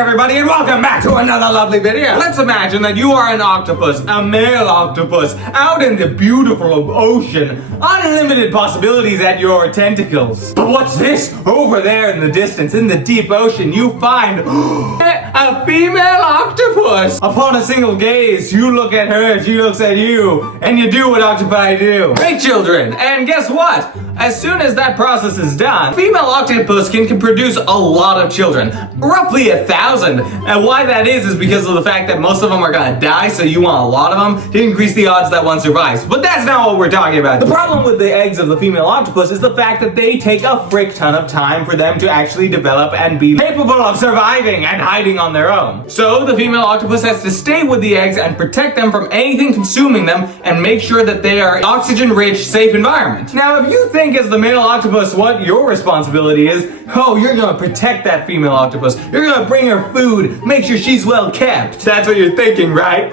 there, everybody, and welcome back to another lovely video. Let's imagine that you are an octopus, a male octopus, out in the beautiful ocean. Unlimited possibilities at your tentacles. But what's this? Over there in the distance, in the deep ocean, you find a female octopus. Upon a single gaze, you look at her, she looks at you, and you do what octopi do. Make children. And guess what? As soon as that process is done, female octopus can produce a lot of children. Roughly 1,000. And why that is because of the fact that most of them are gonna die, so you want a lot of them to increase the odds that one survives. But that's not what we're talking about. The problem with the eggs of the female octopus is the fact that they take a frick ton of time for them to actually develop and be capable of surviving and hiding on their own. So the female octopus has to stay with the eggs and protect them from anything consuming them and make sure that they are oxygen-rich, safe environment. Now, if you think as the male octopus what your responsibility is, oh, you're gonna protect that female octopus. You're gonna bring her food, make sure she's well kept. That's what you're thinking, right?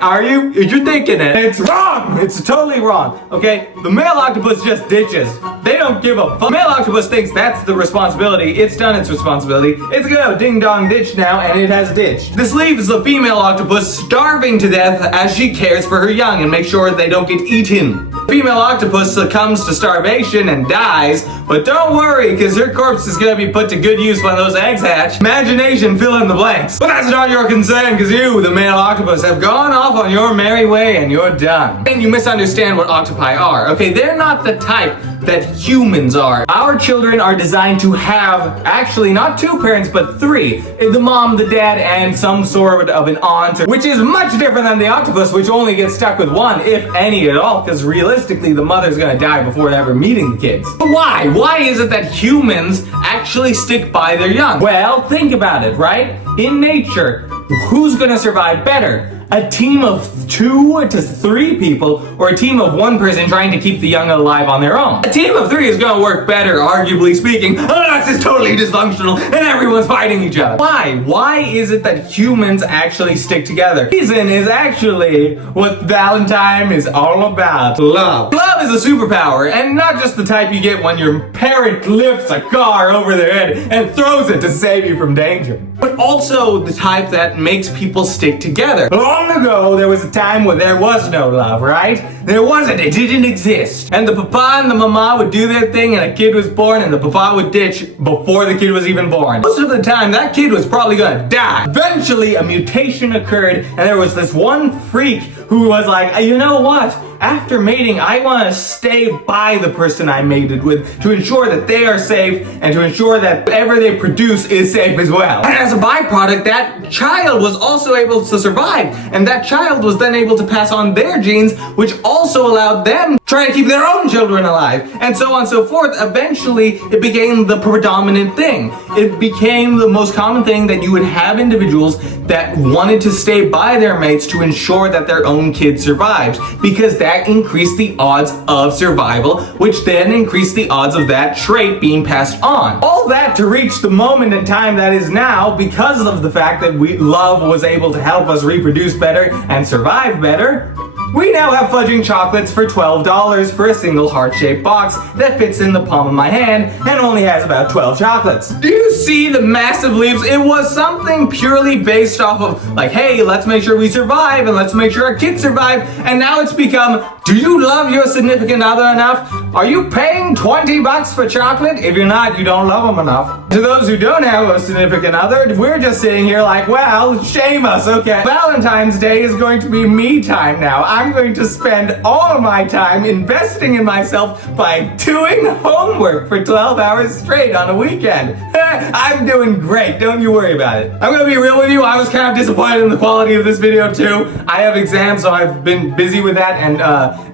Are you? You're thinking it. It's wrong! It's totally wrong, okay? The male octopus just ditches. They don't give a fuck. The male octopus thinks that's the responsibility. It's done its responsibility. It's gonna ding dong ditch now, and it has ditched. This leaves the female octopus starving to death as she cares for her young and makes sure they don't get eaten. The female octopus succumbs to starvation and dies, but don't worry, because her corpse is gonna be put to good use when those eggs hatch. Imagination, fill in the blanks. But that's not your concern, because you, the male octopus, have gone off on your merry way and you're done. And you misunderstand what octopi are, okay? They're not the type that humans are. Our children are designed to have, actually, not 2 parents, but 3. The mom, the dad, and some sort of an aunt, which is much different than the octopus, which only gets stuck with 1, if any at all, because realistically, the mother's gonna die before ever meeting the kids. But why? Why is it that humans actually stick by their young? Well, think about it, right? In nature, who's gonna survive better? A team of 2 to 3 people, or a team of 1 person trying to keep the young alive on their own? A team of 3 is gonna work better, arguably speaking, unless it's totally dysfunctional and everyone's fighting each other. Why? Why is it that humans actually stick together? The reason is actually what Valentine is all about. Love. Love is a superpower, and not just the type you get when your parent lifts a car over their head and throws it to save you from danger, but also the type that makes people stick together. Long ago, there was a time when there was no love, right? There wasn't, it didn't exist. And the papa and the mama would do their thing and a kid was born and the papa would ditch before the kid was even born. Most of the time, that kid was probably gonna die. Eventually, a mutation occurred and there was this one freak who was like, you know what? After mating, I want to stay by the person I mated with to ensure that they are safe and to ensure that whatever they produce is safe as well. And as a byproduct, that child was also able to survive, and that child was then able to pass on their genes, which also allowed them to try to keep their own children alive, and so on and so forth. Eventually, it became the predominant thing. It became the most common thing that you would have individuals that wanted to stay by their mates to ensure that their own kids survived, because that increased the odds of survival, which then increased the odds of that trait being passed on. All that to reach the moment in time that is now, because of the fact that love was able to help us reproduce better and survive better. We now have fudging chocolates for $12 for a single heart-shaped box that fits in the palm of my hand and only has about 12 chocolates. Do you see the massive leaps? It was something purely based off of like, hey, let's make sure we survive and let's make sure our kids survive, and now it's become, do you love your significant other enough? Are you paying 20 bucks for chocolate? If you're not, you don't love them enough. To those who don't have a significant other, we're just sitting here like, well, shame us, okay. Valentine's Day is going to be me time now. I'm going to spend all my time investing in myself by doing homework for 12 hours straight on a weekend. I'm doing great, don't you worry about it. I'm gonna be real with you, I was kind of disappointed in the quality of this video too. I have exams, so I've been busy with that, and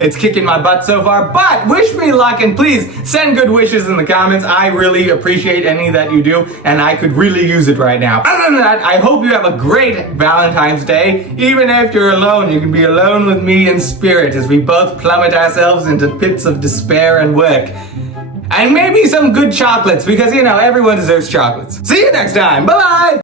it's kicking my butt so far, but wish me luck, and please send good wishes in the comments. I really appreciate any that you do, and I could really use it right now. Other than that, I hope you have a great Valentine's Day. Even if you're alone, you can be alone with me in spirit as we both plummet ourselves into pits of despair and work. And maybe some good chocolates, because, you know, everyone deserves chocolates. See you next time. Bye-bye!